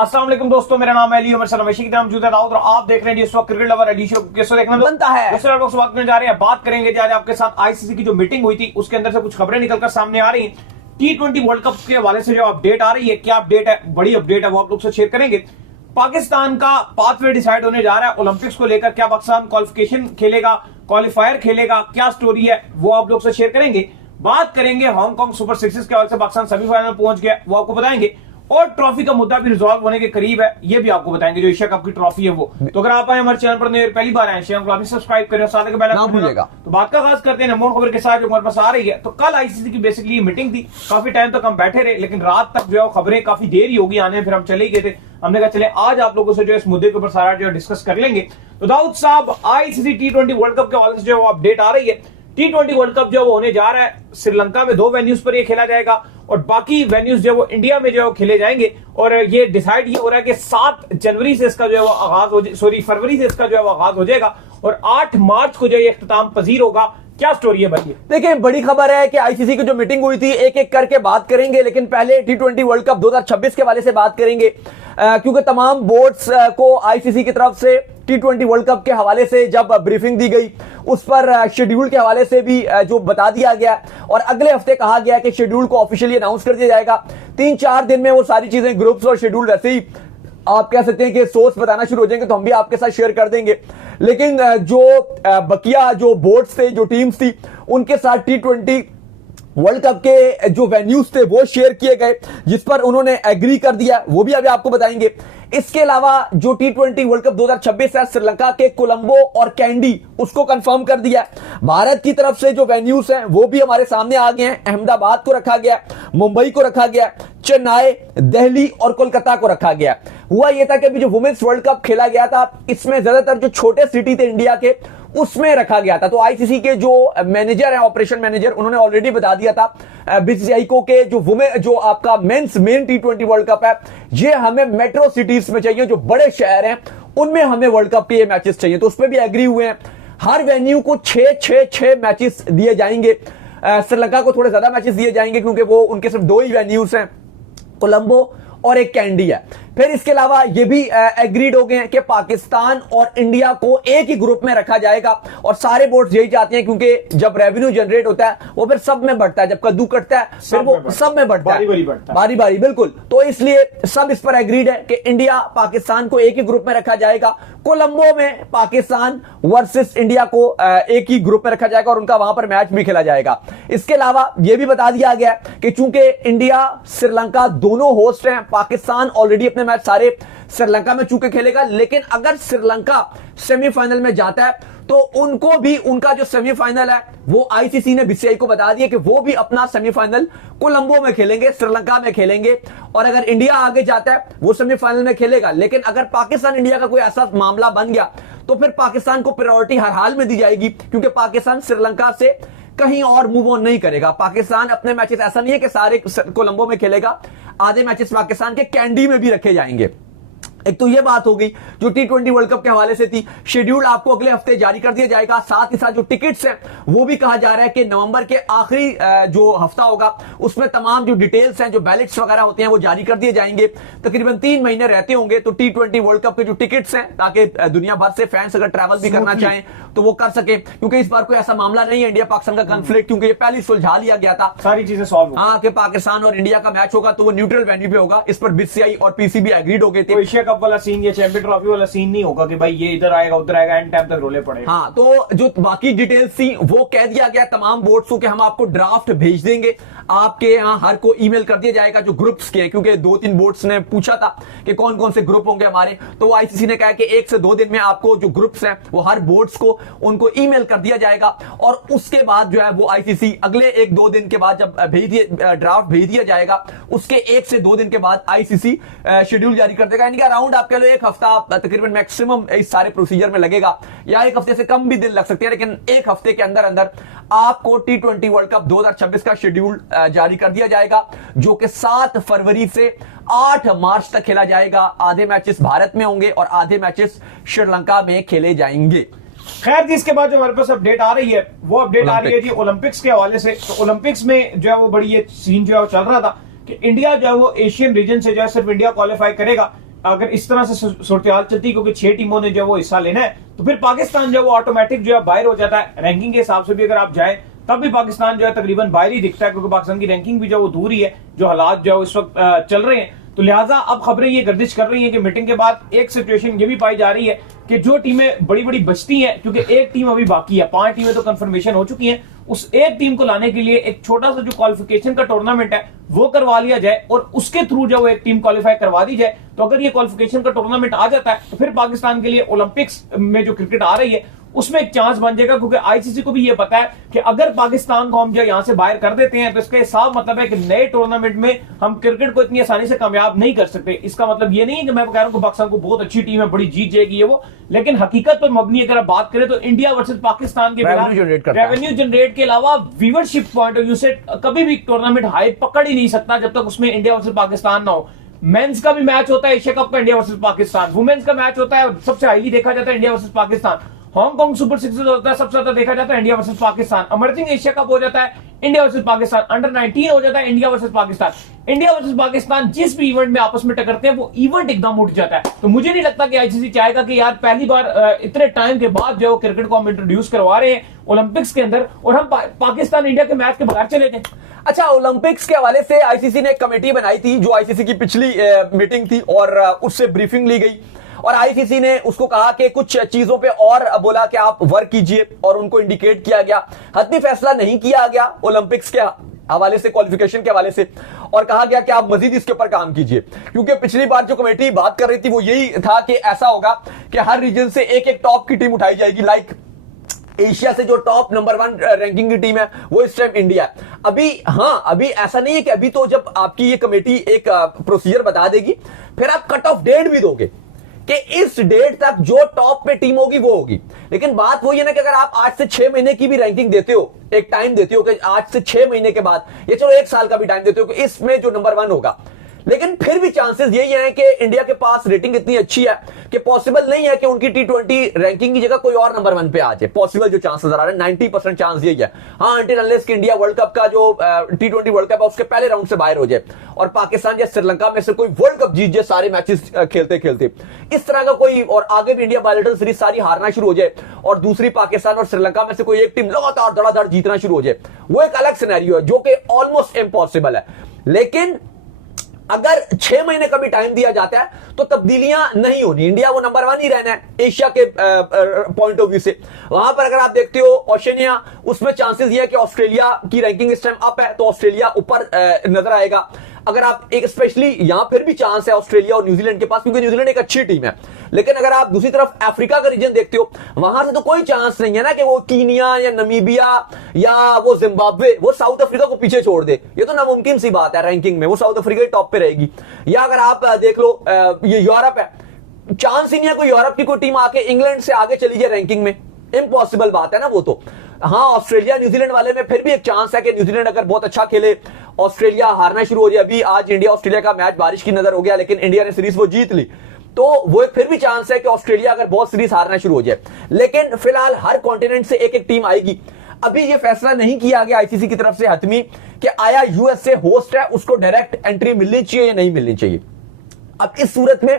अस्सलाम वालेकुम दोस्तों, मेरा नाम है अली उमर सरवैशी की तरह मौजूद है दाऊद और आप देख रहे हैं इस वक्त क्रिकेट लवर एडी शो किसको देखना बनता है। दूसरे लोग बात करने जा रहे हैं, बात करेंगे आज आपके साथ आईसीसी की जो मीटिंग हुई थी उसके अंदर से कुछ खबरें निकलकर सामने आ रही हैं। T20 वर्ल्ड कप के हवाले से जो अपडेट आ रही है, क्या अपडेट है, बड़ी अपडेट है, वो आप लोग से शेयर करेंगे। पाकिस्तान का पाथवे डिसाइड होने जा रहा है ओलंपिक्स को लेकर। क्या पाकिस्तान क्वालिफिकेशन खेलेगा, क्वालिफायर खेलेगा, क्या स्टोरी है, वो आप लोग से शेयर करेंगे। बात करेंगे हांगकांग सुपर सिक्सेस के हवाले से, पाकिस्तान सेमीफाइनल में पहुंच गया, वो आपको बताएंगे। और ट्रॉफी का मुद्दा भी रिजॉल्व होने के करीब है, ये भी आपको बताएंगे, जो एशिया कप की ट्रॉफी है वो। तो अगर आप आए हमारे चैनल पर पहली बार आए, चैनल को सब्सक्राइब करें, साथ ही बेल आइकन भूलिएगा। तो बात का आगाज करते हैं नंबर खबर के साथ जो हमारे पास आ रही है। तो कल आईसीसी की बेसिकली मीटिंग थी, काफी टाइम तक हम बैठे रहे, लेकिन रात तक जो है खबरें काफी देरी होगी आने, फिर हम चले गए थे। हमने कहा चले आज आप लोगों से जो इस मुद्दे के ऊपर सारा जो डिस्कस कर लेंगे। तो दाऊद साहब, आईसीसी T20 वर्ल्ड कप के हवाले से जो अपडेट आ रही है, T20 वर्ल्ड कप जो वो होने जा रहा है श्रीलंका में 2 वेन्यूज पर ये खेला जाएगा और बाकी वेन्यूज जो वो इंडिया में जो खेले जाएंगे। और ये डिसाइड ये हो रहा है कि 7 जनवरी से इसका जो है वो आगाज हो, फरवरी से इसका जो है वो आगाज हो जाएगा और 8 मार्च को जो ये इख्तिताम पजीर होगा। क्या स्टोरी है भाई? देखिए, बड़ी खबर है कि आईसीसी की जो मीटिंग हुई थी, एक एक करके बात करेंगे, लेकिन पहले T20 वर्ल्ड कप 2026 के हवाले से बात करेंगे, क्योंकि तमाम बोर्ड्स को आईसीसी की तरफ से T20 वर्ल्ड कप के हवाले से जब ब्रीफिंग दी गई, उस पर शेड्यूल के हवाले से भी जो बता दिया गया और अगले हफ्ते कहा गया कि शेड्यूल को ऑफिशियली अनाउंस कर दिया जाएगा। 3-4 दिन में वो सारी चीजें, ग्रुप्स और शेड्यूल वैसे ही आप कह सकते हैं कि सोर्स बताना शुरू हो जाएंगे, तो हम भी आपके साथ शेयर कर देंगे। लेकिन जो बकिया जो बोर्ड्स थे, जो टीम्स थी, उनके साथ T20 वर्ल्ड कप के जो वेन्यूज थे वो शेयर किए गए, जिस पर उन्होंने एग्री कर दिया, वो भी अभी आपको बताएंगे। इसके अलावा जो T20 वर्ल्ड कप 2026 है, श्रीलंका के कोलंबो और कैंडी, उसको कंफर्म कर दिया। भारत की तरफ से जो वेन्यूज हैं वो भी हमारे सामने आ गए हैं। अहमदाबाद को रखा गया, मुंबई को रखा गया, चेन्नई, दिल्ली और कोलकाता को रखा गया। हुआ यह था कि अभी जो वुमेन्स वर्ल्ड कप खेला गया था, इसमें ज्यादातर जो छोटे सिटी थे इंडिया के, उसमें रखा गया था। तो आईसीसी के जो मैनेजर है, ऑपरेशन मैनेजर, उन्होंने ऑलरेडी बता दिया था बीसीसीआई को कि जो आपका mains main T20 world cup है, ये हमें मेट्रो सिटीज में चाहिए, जो बड़े शहर हैं उनमें हमें वर्ल्ड कप के ये मैचेस चाहिए। तो उसमें भी एग्री हुए हैं। हर वेन्यू को 6 मैचेस दिए जाएंगे। श्रीलंका को थोड़े ज्यादा मैचेस दिए जाएंगे क्योंकि वो उनके सिर्फ 2 ही वेन्यूज हैं, कोलंबो और एक कैंडी है। फिर इसके अलावा ये भी एग्रीड हो गए हैं कि पाकिस्तान और इंडिया को एक ही ग्रुप में रखा जाएगा और सारे बोर्ड्स यही चाहते हैं, क्योंकि जब रेवेन्यू जनरेट होता है वो फिर सब में बढ़ता है, जब कद्दू कटता है फिर वो सब में बढ़ता है, बारी बारी बिल्कुल। तो इसलिए सब इस पर एग्रीड है कि इंडिया पाकिस्तान को एक ही ग्रुप में रखा जाएगा। कोलंबो में पाकिस्तान वर्सेस इंडिया को एक ही ग्रुप में रखा जाएगा और उनका वहां पर मैच भी खेला जाएगा। इसके अलावा यह भी बता दिया गया कि चूंकि इंडिया श्रीलंका दोनों होस्ट हैं, पाकिस्तान ऑलरेडी अपने मैच सारे श्रीलंका में चूंकि खेलेगा, लेकिन अगर श्रीलंका सेमीफाइनल में जाता है तो उनको भी उनका जो सेमीफाइनल है वो आईसीसी ने बीसीसीआई को बता दिया कि वो भी अपना सेमीफाइनल कोलंबो में खेलेंगे, श्रीलंका में खेलेंगे। और अगर इंडिया आगे जाता है वो सेमीफाइनल में खेलेगा, लेकिन अगर पाकिस्तान इंडिया का कोई ऐसा मामला बन गया तो फिर पाकिस्तान को प्रायोरिटी हर हाल में दी जाएगी, क्योंकि पाकिस्तान श्रीलंका से कहीं और मूव ऑन नहीं करेगा। पाकिस्तान अपने मैचेस ऐसा नहीं है कि सारे कोलंबो में खेलेगा, आधे मैचेस पाकिस्तान के कैंडी में भी रखे जाएंगे। एक तो ये बात हो गई जो T20 वर्ल्ड कप के हवाले से थी। शेड्यूल आपको अगले हफ्ते जारी कर दिया जाएगा। साथ ही साथ जो टिकट्स हैं वो भी कहा जा रहा है कि नवंबर के आखिरी जो हफ्ता होगा उसमें तमाम जो डिटेल्स हैं, जो बैलेट्स वगैरह होते हैं, वो जारी कर दिए जाएंगे। तकरीबन 3 महीने रहते होंगे तो T20 वर्ल्ड कप के जो टिकट्स हैं, ताकि दुनिया भर से फैंस अगर ट्रैवल भी करना चाहें तो वो कर सके, क्योंकि इस बार कोई ऐसा मामला नहीं है इंडिया पाकिस्तान का कॉन्फ्लिक्ट, क्योंकि ये पहले सुलझा लिया गया था, सारी चीजें सॉल्व। हाँ, कि पाकिस्तान और इंडिया का मैच होगा तो वो न्यूट्रल वेन्यू पे होगा। इस पर बीसीसीआई और पीसीबी एग्रीड हो गए थे। एशिया कप वाला सीन या चैंपियन ट्रॉफी वाला सीन नहीं होगा कि भाई ये इधर आएगा उधर आएगा, एंड टाइम तक रोले पड़े। हाँ, तो जो बाकी डिटेल्स थी वो कह दिया गया तमाम बोर्ड्स को कि हम आपको ड्राफ्ट भेज देंगे, आपके यहाँ हर को ईमेल कर दिया जाएगा जो ग्रुप्स के हैं, क्योंकि 2-3 बोर्ड्स ने पूछा था कि कौन कौन से ग्रुप होंगे हमारे, तो आईसीसी ने कहा कि 1 से 2 दिन में आपको जो ग्रुप्स हैं वो हर बोर्ड्स को उनको ईमेल कर दिया जाएगा। और उसके बाद जो है वो आईसीसी अगले 1-2 दिन के बाद जब ड्राफ्ट भेज दिया जाएगा, उसके 1 से 2 दिन के बाद आईसीसी शेड्यूल जारी कर देगा। यानी कि अराउंड आप कह लो 1 हफ्ता तकरीबन मैक्सिमम इस सारे प्रोसीजर में लगेगा, या 1 हफ्ते से कम भी दिन लग सकते हैं, लेकिन 1 हफ्ते के अंदर अंदर आपको T20 वर्ल्ड कप 2026 का शेड्यूल जारी कर दिया जाएगा, जो कि 7 फरवरी से 8 मार्च तक खेला जाएगा। आधे मैचेस भारत में होंगे और आधे मैचेस श्रीलंका में खेले जाएंगे। खैर जी, इसके बाद जो हमारे पास अपडेट आ रही है वो अपडेट आ रही है जी ओलंपिक्स के हवाले से। तो ओलंपिक्स में जो है वो बड़ी ये सीन जो है वो चल रहा था कि इंडिया जो है वो एशियन रीजन से जो है सिर्फ इंडिया क्वालिफाई करेगा, अगर इस तरह से सूरत चलती, क्योंकि 6 टीमों ने जो वो हिस्सा लेना है, तो फिर पाकिस्तान जो वो ऑटोमेटिक जो है बाहर हो जाता है। रैंकिंग के हिसाब से भी अगर आप जाए तब भी पाकिस्तान जो है तकरीबन बाहर ही दिखता है, क्योंकि पाकिस्तान की रैंकिंग भी जो वो दूर ही है, जो हालात जो इस वक्त चल रहे हैं। तो लिहाजा अब खबरें ये गर्दिश कर रही हैं कि मीटिंग के बाद एक सिचुएशन ये भी पाई जा रही है कि जो टीमें बड़ी बड़ी बचती हैं, क्योंकि एक टीम अभी बाकी है, 5 टीमें तो कंफर्मेशन हो चुकी हैं, उस एक टीम को लाने के लिए एक छोटा सा जो क्वालिफिकेशन का टूर्नामेंट है वो करवा लिया जाए और उसके थ्रू जब वो एक टीम क्वालिफाई करवा दी जाए, तो अगर ये क्वालिफिकेशन का टूर्नामेंट आ जाता है तो फिर पाकिस्तान के लिए ओलंपिक्स में जो क्रिकेट आ रही है उसमें एक चांस बन जाएगा। क्योंकि आईसीसी को भी ये पता है कि अगर पाकिस्तान को हम जो यहां से बाहर कर देते हैं तो इसका साफ मतलब है कि नए टूर्नामेंट में हम क्रिकेट को इतनी आसानी से कामयाब नहीं कर सकते। इसका मतलब ये नहीं है कि मैं कह रहा हूं कि पाकिस्तान को बहुत अच्छी टीम है, बड़ी जीत जाएगी ये वो, लेकिन हकीकत पर मबनी अगर आप बात करें तो इंडिया वर्सेस पाकिस्तान के रेवेन्यू जनरेट के अलावा व्यूअरशिप पॉइंट ऑफ व्यू से कभी भी टूर्नामेंट हाई पकड़ ही नहीं सकता जब तक उसमें इंडिया वर्सेस पाकिस्तान ना हो। मेंस का भी मैच होता है एशिया कप का, इंडिया वर्सेस पाकिस्तान, वुमेन्स का मैच होता है, सबसे हाईली देखा जाता है India versus Pakistan, Hong Kong super 6 होता है, सबसे ज्यादा देखा जाता है India versus Pakistan, emerging Asia cup हो जाता है इंडिया वर्सेस पाकिस्तान, अंडर 19 हो जाता है India versus Pakistan. India versus Pakistan जिस भी इवेंट में आपस में टकरते हैं वो इवेंट एकदम उठ जाता है। तो मुझे नहीं लगता कि आईसीसी चाहेगा कि यार पहली बार इतने टाइम के बाद जो क्रिकेट को हम इंट्रोड्यूस करवा रहे हैं ओलंपिक्स के अंदर और हम पाकिस्तान इंडिया के मैच के बगैर चले जाए। अच्छा, ओलंपिक्स के हवाले से आईसीसी ने एक कमेटी बनाई थी, जो आईसीसी की पिछली मीटिंग थी और उससे ब्रीफिंग ली गई और आईसीसी ने उसको कहा कि कुछ चीजों पे और बोला कि आप वर्क कीजिए और उनको इंडिकेट किया गया। हतमी फैसला नहीं किया गया ओलंपिक्स के हवाले से, क्वालिफिकेशन के हवाले से, और कहा गया कि आप मजीद इसके ऊपर काम कीजिए। क्योंकि पिछली बार जो कमेटी बात कर रही थी वो यही था कि ऐसा होगा कि हर रीजन से एक एक टॉप की टीम उठाई जाएगी। लाइक एशिया से जो टॉप नंबर 1 रैंकिंग की टीम है वो इस टाइम इंडिया है। अभी ऐसा नहीं है कि अभी तो जब आपकी ये कमेटी एक प्रोसीजर बता देगी फिर आप कट ऑफ डेट भी दोगे कि इस डेट तक जो टॉप पे टीम होगी वो होगी। लेकिन बात वही है ना कि अगर आप आज से 6 महीने की भी रैंकिंग देते हो, एक टाइम देते हो कि आज से 6 महीने के बाद, या चलो 1 साल का भी टाइम देते हो कि इसमें जो नंबर 1 होगा, लेकिन फिर भी चांसेस यही हैं कि इंडिया के पास रेटिंग इतनी अच्छी है कि पॉसिबल नहीं है कि उनकी T20 रैंकिंग की जगह कोई और नंबर 1 पे आ जाए। पॉसिबल जो चांसेस आ रहे हैं 90% चांस यही है। हाँ, अंटिल अनलेस कि इंडिया वर्ल्ड कप का जो T20 वर्ल्ड कप है उसके पहले राउंड से बाहर हो जाए और पाकिस्तान या श्रीलंका में से कोई वर्ल्ड कप जीत जाए सारे मैचेस खेलते खेलते, इस तरह का कोई, और आगे भी इंडिया बायलैटरल सीरीज सारी हारना शुरू हो जाए और दूसरी पाकिस्तान और श्रीलंका में से कोई एक टीम लगातार धड़ाधड़ जीतना शुरू हो जाए, वो एक अलग सिनेरियो है जो कि ऑलमोस्ट इम्पॉसिबल है। लेकिन अगर 6 महीने का भी टाइम दिया जाता है तो तब्दीलियां नहीं होनी, इंडिया वो नंबर 1 ही रहना है एशिया के पॉइंट ऑफ व्यू से। वहां पर अगर आप देखते हो ओशिनिया, उसमें चांसेस ये है कि ऑस्ट्रेलिया की रैंकिंग इस टाइम अप है तो ऑस्ट्रेलिया ऊपर नजर आएगा। अगर आप एक स्पेशली यहां फिर भी चांस है ऑस्ट्रेलिया और न्यूजीलैंड के पास, क्योंकि न्यूजीलैंड एक अच्छी टीम है। लेकिन अगर आप दूसरी तरफ अफ्रीका का रीजन देखते हो, वहां से तो कोई चांस नहीं है ना कि वो कीनिया या नमीबिया या वो जिम्बाब्वे वो साउथ अफ्रीका को पीछे छोड़ दे। ये तो नामुमकिन सी बात है, रैंकिंग में वो साउथ अफ्रीका ही टॉप पे रहेगी। या अगर आप देख लो ये यूरोप है, चांस ही नहीं है कोई यूरोप की कोई टीम आके इंग्लैंड से आगे चली जाए रैंकिंग में, इम्पॉसिबल बात है ना वो तो। हाँ, ऑस्ट्रेलिया न्यूजीलैंड वाले में फिर भी एक चांस है कि न्यूजीलैंड अगर बहुत अच्छा खेले, ऑस्ट्रेलिया हारना शुरू हो जाए। अभी आज इंडिया ऑस्ट्रेलिया का मैच बारिश की नजर हो गया, लेकिन इंडिया ने सीरीज वो जीत ली, तो वो फिर भी चांस है कि ऑस्ट्रेलिया अगर बहुत सीरीज हारना शुरू हो जाए। लेकिन फिलहाल हर कॉन्टिनेंट से एक एक टीम आएगी। अभी ये फैसला नहीं किया गया आईसीसी की तरफ से हतमी कि आया यूएस से होस्ट है उसको डायरेक्ट एंट्री मिलनी चाहिए या नहीं मिलनी चाहिए। अब इस सूरत में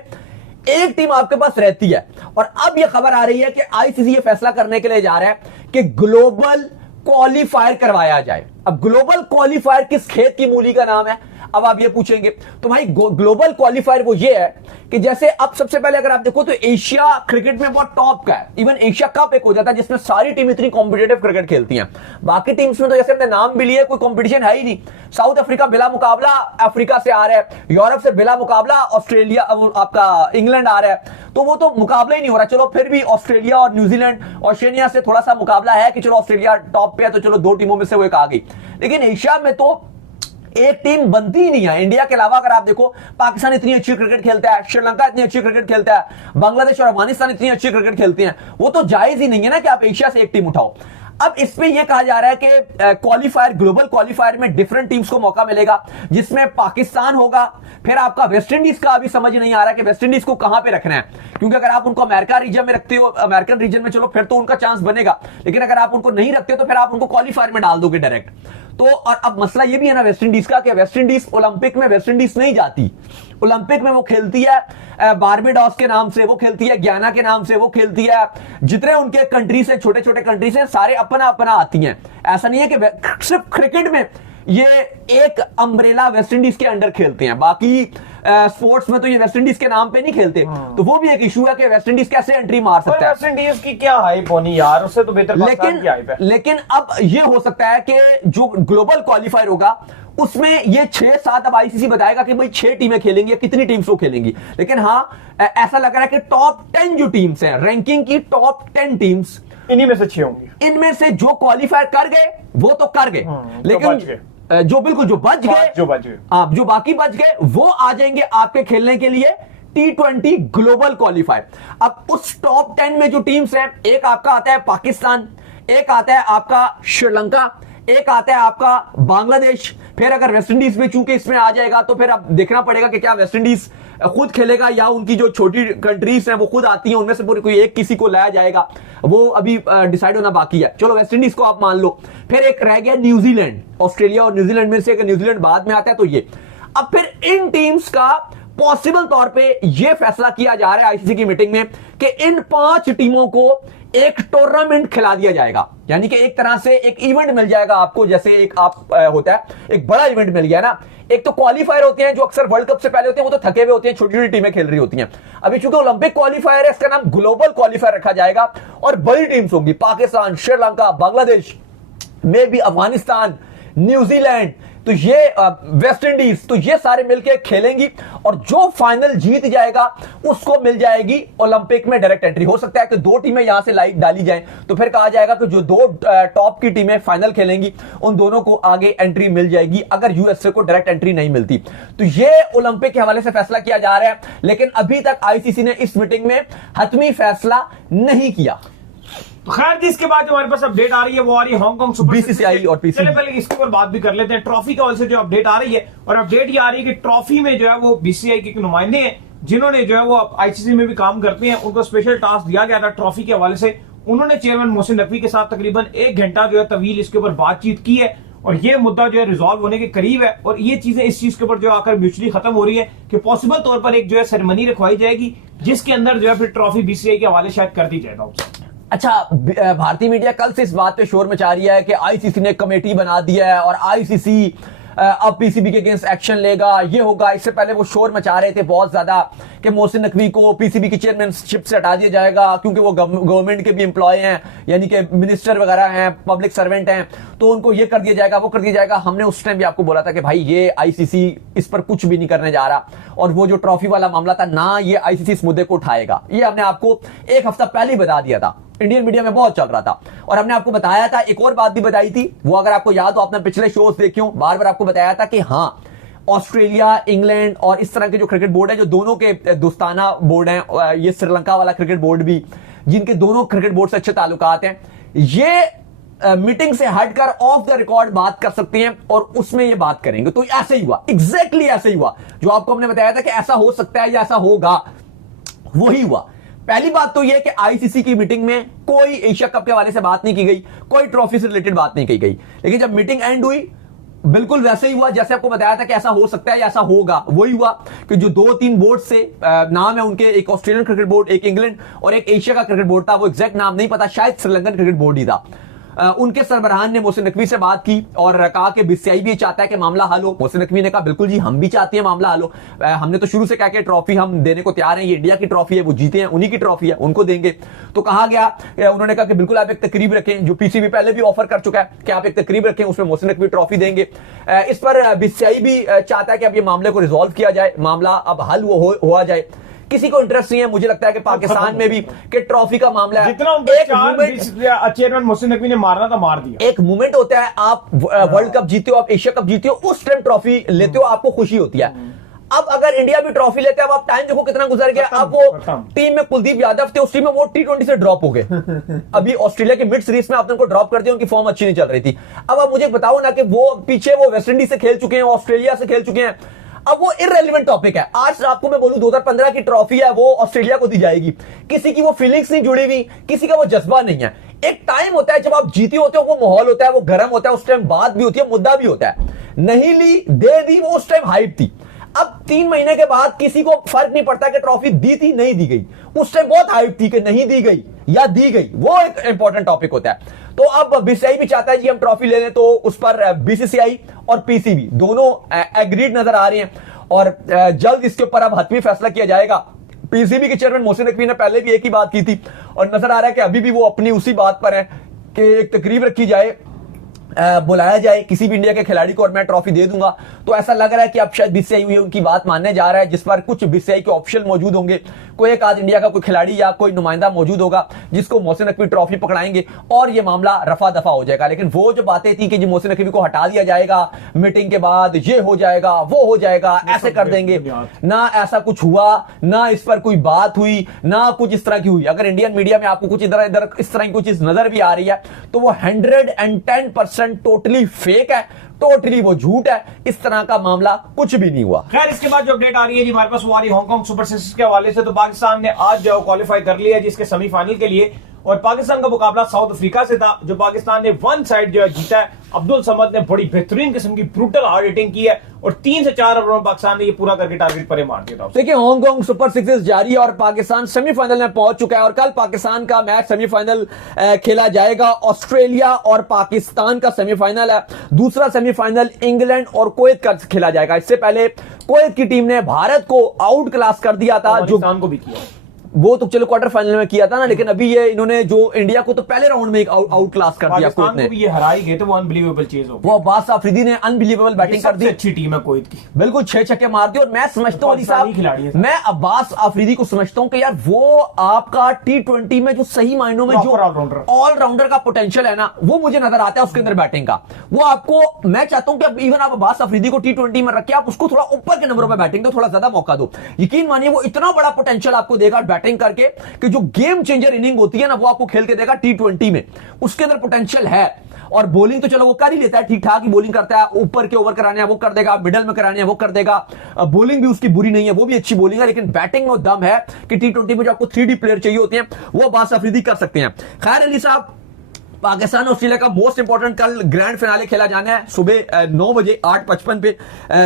एक टीम आपके पास रहती है और अब यह खबर आ रही है कि आईसीसी यह फैसला करने के लिए जा रहा है कि ग्लोबल क्वालिफायर करवाया जाए। अब ग्लोबल क्वालिफायर किस खेत की मूली का नाम है, अब आप ये पूछेंगे। तो भाई ग्लोबल क्वालिफायर वो ये है कि जैसे अब सबसे पहले अगर आप देखो तो एशिया क्रिकेट में बहुत टॉप का है। इवन एशिया कप एक हो जाता है जिसमें सारी टीम इतनी कॉम्पिटेटिव क्रिकेट खेलती हैं। बाकी टीम्स में तो जैसे हमने नाम भी लिए कोई कंपटीशन है ही नहीं। साउथ अफ्रीका बिला मुकाबला अफ्रीका से आ रहा है, यूरोप से बिला मुकाबला ऑस्ट्रेलिया आपका इंग्लैंड आ रहा है, तो वो तो मुकाबला ही नहीं हो रहा। चलो फिर भी ऑस्ट्रेलिया और न्यूजीलैंड ऑस्ट्रेलिया से थोड़ा सा मुकाबला है कि चलो ऑस्ट्रेलिया टॉप पे है तो चलो 2 टीमों में से वो एक आ गई। लेकिन एशिया में तो एक टीम बनती ही नहीं है। इंडिया के अलावा अगर आप देखो पाकिस्तान इतनी अच्छी क्रिकेट खेलता है, श्रीलंका इतनी अच्छी क्रिकेट खेलता है, बांग्लादेश और अफगानिस्तान इतनी अच्छी क्रिकेट खेलते हैं, वो तो जायज ही नहीं है ना कि आप एशिया से एक टीम उठाओ। अब इसमें यह कहा जा रहा है कि क्वालिफायर, ग्लोबल क्वालिफायर में डिफरेंट टीम्स को मौका मिलेगा, जिसमें पाकिस्तान होगा, फिर आपका वेस्ट इंडीज का अभी समझ नहीं आ रहा कि वेस्ट इंडीज को कहां पे रखना है, क्योंकि अगर आप उनको अमेरिका रीजन में रखते हो, अमेरिकन रीजन में, चलो फिर तो उनका चांस बनेगा, लेकिन अगर आप उनको नहीं रखते हो तो फिर आप उनको क्वालिफायर में डाल दोगे डायरेक्ट। तो और अब मसला ये भी है ना वेस्ट इंडीज का कि वेस्ट इंडीज ओलंपिक में वेस्ट इंडीज नहीं जाती, ओलंपिक में वो खेलती है बारबेडॉस के नाम से, वो खेलती है गयाना के नाम से, वो खेलती है जितने उनके कंट्रीज हैं, छोटे छोटे कंट्रीज हैं, सारे अपना अपना आती हैं। ऐसा नहीं है कि सिर्फ क्रिकेट में ये एक अम्ब्रेला वेस्ट इंडीज के अंडर खेलते हैं, बाकी स्पोर्ट्स में तो ये वेस्ट इंडीज के नाम पे नहीं खेलते। तो वो भी एक इशू है कि वेस्ट इंडीज कैसे एंट्री मार सकता है। वेस्ट इंडीज की क्या हाइप होनी यार, उससे तो बेहतर पाकिस्तान की हाइप है। लेकिन अब ये हो सकता है कि जो ग्लोबल क्वालिफायर होगा उसमें ये 6-7, अब आईसीसी बताएगा कि भाई 6 टीमें खेलेंगी, कितनी टीम्स वो खेलेंगी। लेकिन हाँ, ऐसा लग रहा है कि टॉप 10 जो टीम्स हैं, रैंकिंग की टॉप 10 टीम्स, इन्हीं में से 6 होंगी। इनमें से जो क्वालिफायर कर गए वो तो कर गए, लेकिन जो बिल्कुल जो बच गए, आप जो बाकी बच गए वो आ जाएंगे आपके खेलने के लिए T20 ग्लोबल क्वालिफायर। अब उस टॉप 10 में जो टीम्स हैं, एक आपका आता है पाकिस्तान, एक आता है आपका श्रीलंका, एक आता है आपका बांग्लादेश। फिर अगर वेस्ट इंडीज में चूंकि इसमें आ जाएगा तो फिर अब देखना पड़ेगा कि क्या वेस्ट इंडीज खुद खेलेगा या उनकी जो छोटी कंट्रीज हैं वो खुद आती हैं, उनमें से पूरी कोई एक किसी को लाया जाएगा, वो अभी डिसाइड होना बाकी है। चलो वेस्ट इंडीज को आप मान लो। फिर एक रह गया न्यूजीलैंड, ऑस्ट्रेलिया और न्यूजीलैंड में से एक न्यूजीलैंड बाद में आता है। तो ये अब फिर इन टीम्स का पॉसिबल तौर पे ये फैसला किया जा रहा है आईसीसी की मीटिंग में कि इन 5 टीमों को एक टूर्नामेंट खिला दिया जाएगा, यानी कि एक तरह से एक इवेंट मिल जाएगा आपको, जैसे एक होता है एक बड़ा इवेंट मिल गया ना। एक तो क्वालिफायर होते हैं जो अक्सर वर्ल्ड कप से पहले होते हैं, वो तो थके हुए होते हैं, छोटी छोटी टीमें खेल रही होती हैं। अभी चूंकि ओलंपिक क्वालिफायर है, इसका नाम ग्लोबल क्वालिफायर रखा जाएगा और बड़ी टीम्स होंगी, Pakistan, Sri Lanka, Bangladesh, may be Afghanistan, New Zealand, तो ये वेस्ट इंडीज, तो ये सारे मिलकर खेलेंगी और जो फाइनल जीत जाएगा उसको मिल जाएगी ओलंपिक में डायरेक्ट एंट्री। हो सकता है कि 2 टीमें यहां से लाइव डाली जाएं, तो फिर कहा जाएगा कि जो 2 टॉप की टीमें फाइनल खेलेंगी उन दोनों को आगे एंट्री मिल जाएगी, अगर यूएसए को डायरेक्ट एंट्री नहीं मिलती। तो ये ओलंपिक के हवाले से फैसला किया जा रहा है, लेकिन अभी तक आईसीसी ने इस मीटिंग में हतमी फैसला नहीं किया। तो खैर इसके बाद जो हमारे पास अपडेट आ रही है वो आ रही है हांगकांग सुपर बीसीसीआई और पीसीबी। चलिए पहले इसके ऊपर बात भी कर लेते हैं। ट्रॉफी का वजह से जो अपडेट आ रही है, और अपडेट ये आ रही है कि ट्रॉफी में जो है वो बीसीसीआई के नुमाइंदे हैं जिन्होंने जो है वो आईसीसी में भी काम करते हैं, उनको स्पेशल टास्क दिया गया था ट्रॉफी के हवाले से। उन्होंने चेयरमैन मोहसिन नकवी के साथ तकरीबन 1 घंटा जो है तवील इसके ऊपर बातचीत की है और ये मुद्दा जो है रिजॉल्व होने के करीब है। और ये चीजें इस चीज के ऊपर जो आकर म्यूचुअली खत्म हो रही है कि पॉसिबल तौर पर एक जो है सेरेमनी रखवाई जाएगी जिसके अंदर जो है फिर ट्रॉफी बीसीसीआई के हवाले शायद कर दी जाएगा। अच्छा, भारतीय मीडिया कल से इस बात पे शोर मचा रही है कि आईसीसी ने कमेटी बना दिया है और आईसीसी अब पीसीबी के अगेंस्ट एक्शन लेगा, ये होगा। इससे पहले वो शोर मचा रहे थे बहुत ज्यादा कि मोहसिन नकवी को पीसीबी की चेयरमैनशिप से हटा दिया जाएगा क्योंकि वो गवर्नमेंट के भी एम्प्लॉय हैं, यानी कि मिनिस्टर वगैरह हैं, पब्लिक सर्वेंट हैं, तो उनको ये कर दिया जाएगा, वो कर दिया जाएगा। हमने उस टाइम भी आपको बोला था कि भाई ये आईसीसी इस पर कुछ भी नहीं करने जा रहा, और वो जो ट्रॉफी वाला मामला था ना, ये आईसीसी इस मुद्दे को उठाएगा, ये हमने आपको 1 हफ्ता पहले ही बता दिया था। इंडियन मीडिया में बहुत चल रहा था और हमने आपको बताया था, एक और बात भी बताई थी, वो अगर आपको याद हो, आपने पिछले शोज देखे हो, बार बार आपको बताया था कि हाँ, ऑस्ट्रेलिया, इंग्लैंड और इस तरह के जो क्रिकेट बोर्ड है, जो दोनों के दोस्ताना बोर्ड हैं, ये श्रीलंका वाला क्रिकेट बोर्ड भी, जिनके दोनों क्रिकेट बोर्ड से अच्छे ताल्लुकात हैं, ये मीटिंग से हटकर ऑफ द रिकॉर्ड बात कर सकते हैं और उसमें ये बात करेंगे। तो ऐसे ही हुआ, एग्जैक्टली ऐसे ही हुआ जो आपको हमने बताया था कि ऐसा हो सकता है या ऐसा होगा, वही हुआ। पहली बात तो यह कि आईसीसी की मीटिंग में कोई एशिया कप के हवाले से बात नहीं की गई, कोई ट्रॉफी से रिलेटेड बात नहीं की गई, लेकिन जब मीटिंग एंड हुई बिल्कुल वैसे ही हुआ जैसे आपको बताया था कि ऐसा हो सकता है या ऐसा होगा। वही हुआ कि जो 2-3 बोर्ड से नाम है उनके, एक ऑस्ट्रेलियन क्रिकेट बोर्ड, एक इंग्लैंड और एक एशिया का क्रिकेट बोर्ड था, वो एग्जैक्ट नाम नहीं पता, शायद श्रीलंकन क्रिकेट बोर्ड ही था। उनके सरबराहान ने मोहसिन नकवी से बात की और कहा कि बीसीसीआई भी चाहता है कि मामला हल हो। मोहसिन नकवी ने कहा बिल्कुल जी, हम भी चाहते हैं मामला हल हो, हमने तो शुरू से कहा कि ट्रॉफी हम देने को तैयार हैं, ये इंडिया की ट्रॉफी है, वो जीते हैं, उन्हीं की ट्रॉफी है, उनको देंगे। तो कहा गया, उन्होंने कहा कि बिल्कुल आप एक तकरीब रखें, जो पीसीबी पहले भी ऑफर कर चुका है कि आप एक तकरीब रखें, उसमें मोहसिन नकवी ट्रॉफी देंगे। इस पर बीसीसीआई भी चाहता है कि अब ये मामले को रिजॉल्व किया जाए, मामला अब हल हुआ जाए। किसी को इंटरेस्ट नहीं है, मुझे लगता है कि पाकिस्तान में भी कि ट्रॉफी का मामला है, चेयरमैन मोहसिन नकवी ने मारना था, मार दिया। एक मूवमेंट होता है, आप वर्ल्ड कप जीते हो, आप एशिया कप जीते हो, उस टाइम ट्रॉफी लेते हो, आपको खुशी होती है। अब अगर इंडिया भी ट्रॉफी लेते हैं, अब आप टाइम देखो कितना गुजर गया। अब वो टीम में कुलदीप यादव थे, उस टीम में वो T20 से ड्रॉप हो गए। अभी ऑस्ट्रेलिया के मिड सीरीज में आपने उनको ड्रॉप कर दिया, उनकी फॉर्म अच्छी नहीं चल रही थी। अब आप मुझे बताओ ना कि वो पीछे वो वेस्ट इंडीज से खेल चुके हैं, ऑस्ट्रेलिया से खेल चुके हैं, अब वो इररेलेवेंट टॉपिक है। आज आपको मैं बोलूं 2015 की ट्रॉफी है, वो ऑस्ट्रेलिया को दी जाएगी, किसी की वो फीलिंग्स नहीं जुड़ी हुई, किसी का वो जज्बा नहीं है। एक टाइम होता है जब आप जीते होते हो, वो माहौल होता है, वो गर्म होता है, उस टाइम बात भी होती है, मुद्दा भी होता है। नहीं ली, दे दी, वो उस टाइम हाइप थी। अब 3 महीने के बाद किसी को फर्क नहीं पड़ता कि ट्रॉफी दी थी नहीं दी गई, उस टाइम बहुत हाइप थी कि नहीं दी गई या दी गई, वो एक इंपॉर्टेंट टॉपिक होता है। तो अब बीसीसीआई भी चाहता है जी हम ट्रॉफी ले लें, तो उस पर बीसीसीआई और पीसीबी दोनों एग्रीड नजर आ रहे हैं और जल्द इसके ऊपर अब हतमी फैसला किया जाएगा। पीसीबी के चेयरमैन मोहसिन नकवी ने पहले भी एक ही बात की थी और नजर आ रहा है कि अभी भी वो अपनी उसी बात पर है कि एक तकरीब रखी जाए, बुलाया जाए किसी भी इंडिया के खिलाड़ी को और मैं ट्रॉफी दे दूंगा। तो ऐसा लग रहा है कि अब शायद बीसीसीआई उनकी बात मानने जा रहा है, जिस पर कुछ बीसीसीआई के ऑप्शन मौजूद होंगे। कोई एक आज इंडिया का कोई खिलाड़ी या कोई नुमाइंदा मौजूद होगा जिसको मोहसिन नकवी ट्रॉफी पकड़ाएंगे और ये मामला रफा दफा हो जाएगा। लेकिन वो जो बातें थी कि जी मोहसिन नकवी को हटा दिया जाएगा मीटिंग के बाद, ये हो जाएगा वो हो जाएगा, ऐसे कर देंगे, ना ऐसा कुछ हुआ, ना इस पर कोई बात हुई, ना कुछ इस तरह की हुई। अगर इंडियन मीडिया में आपको कुछ इधर इधर इस तरह की कुछ चीज नजर भी आ रही है तो वो 110% टोटली फेक है, टोटली वो झूठ है, इस तरह का मामला कुछ भी नहीं हुआ। खैर इसके बाद जो अपडेट आ रही है जी हमारे पास वो आ रही है हांगकांग सुपर सिक्स के हवाले से। तो पाकिस्तान ने आज जो क्वालिफाई कर लिया है जिसके सेमीफाइनल के लिए, और पाकिस्तान का मुकाबला साउथ अफ्रीका से था जो पाकिस्तान ने वन साइड जो है जीता है। अब्दुल समद ने बड़ी बेहतरीन किस्म की ब्रूटल हार्ड हिटिंग की है और 3 से 4 ओवरों में पाकिस्तान ने ये पूरा करके टारगेट पर मार दिया था। देखिए हांगकांग सुपर सिक्स जारी है और पाकिस्तान सेमीफाइनल में पहुंच चुका है और कल पाकिस्तान का मैच सेमीफाइनल खेला जाएगा। ऑस्ट्रेलिया और पाकिस्तान का सेमीफाइनल है। दूसरा सेमीफाइनल इंग्लैंड और कुवैत का खेला जाएगा। इससे पहले कुवैत की टीम ने भारत को आउट क्लास कर दिया था, जो पाकिस्तान को भी किया, वो तो चलो क्वार्टर फाइनल में किया था ना, लेकिन अभी ये इन्होंने जो इंडिया को तो पहले राउंड में एक आउट क्लास कर दिया कुवैत ने। ये हरा ही गए थे, वो अनबिलीवेबल चीज हो गई। वो अब्बास आफरीदी ने अनबिलीवेबल बैटिंग कर दी, अच्छी टीम है कुवैत की, बिल्कुल 6 छक्के मार दिए। और मैं समझता हूं अली साहब, मैं अब्बास आफरीदी को समझता हूं कि यार वो आपका T20 में जो सही मायनों में जो ऑलराउंडर का पोटेंशियल है ना, वो मुझे नजर आता है उसके अंदर बैटिंग का। वो आपको, मैं चाहता हूं कि अब इवन आप अब्बास आफरीदी को T20 में रखे, आप उसको थोड़ा ऊपर के नंबरों पर बैटिंग दो, थोड़ा ज्यादा मौका दो। यकीन मानिए वो इतना बड़ा पोटेंशियल आपको देगा बैटिंग करके कि जो गेम चेंजर इनिंग होती है ना वो आपको खेल के देगा T20 में, उसके अंदर पोटेंशियल है। और बॉलिंग तो चलो वो कर ही लेता है, ठीक ठाक ही बॉलिंग करता है, ऊपर के ओवर कराने हैं वो कर देगा, मिडल में कराने हैं वो कर देगा, बॉलिंग भी उसकी बुरी नहीं है, वो भी अच्छी बॉलिंग है। लेकिन बैटिंग में वो दम है कि T20 में जो आपको 3D प्लेयर चाहिए होते हैं वो अब्बास आफरीदी कर सकते हैं। खैर अली साहब, पाकिस्तान ऑस्ट्रेलिया का मोस्ट इंपॉर्टेंट कल ग्रैंड फिनाले खेला जाना है सुबह 9 बजे 8:55 पे,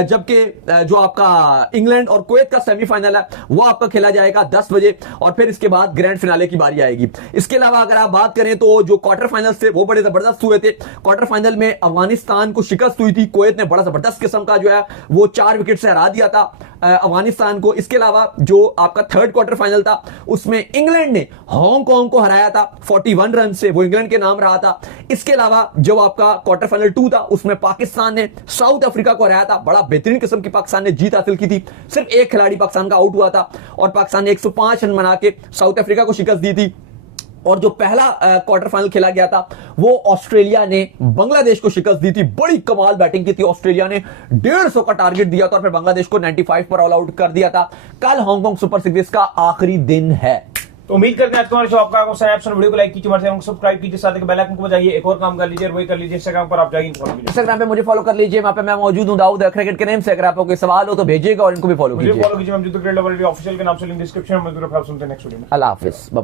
जबकि जो आपका इंग्लैंड और कुवैत का सेमीफाइनल है वो आपका खेला जाएगा 10 बजे और फिर इसके बाद ग्रैंड फिनाले की बारी आएगी। इसके अलावा अगर आप बात करें तो जो क्वार्टर फाइनल्स थे वो बड़े जबरदस्त हुए थे। क्वार्टर फाइनल में अफगानिस्तान को शिकस्त हुई थी, कुवैत ने बड़ा जबरदस्त किस्म का जो है वो 4 विकेट से हरा दिया था अफगानिस्तान को। इसके अलावा जो आपका थर्ड क्वार्टर फाइनल था उसमें इंग्लैंड ने हांगकांग को हराया था 41 रन से, वो इंग्लैंड के नाम रहा था। इसके अलावा जो आपका क्वार्टर फाइनल 2 था उसमें पाकिस्तान ने साउथ अफ्रीका को हराया था, बड़ा बेहतरीन किस्म की पाकिस्तान ने जीत हासिल की थी। सिर्फ एक खिलाड़ी पाकिस्तान का आउट हुआ था और पाकिस्तान ने 105 रन बना के साउथ अफ्रीका को शिकस्त दी थी। और जो पहला क्वार्टर फाइनल खेला गया था वो ऑस्ट्रेलिया ने बांग्लादेश को शिकस्त दी थी। बड़ी कमाल बैटिंग की थी ऑस्ट्रेलिया ने, 150 का टारगेट दिया था और फिर बांग्लादेश को 95 पर ऑल आउट कर दिया था। कल हांगकांग सुपर सिक्स का आखिरी दिन है। तो उम्मीद करते हैं आज तुम्हारे शो आपका वीडियो को लाइक कीजिए, हमारे चैनल को सब्सक्राइब कीजिए, साथ ही बेल आइकन को बजाइए। एक और काम कर लीजिए, वही कर लीजिए, इंस्टाग्राम पर आप जाइए, इंस्टाग्राम पे मुझे फॉलो कर लीजिए, वहां पे मैं मौजूद हूं दाऊद क्रिकेट के नेम से। अगर आपको कोई सवाल हो तो भेजिएगा और इनको भी फॉलो कीजिए। ऑफिशियल के नाम से लिंक डिस्क्रिप्शन में। सुनते हैं नेक्स्ट वीडियो में। अल्लाह हाफिज।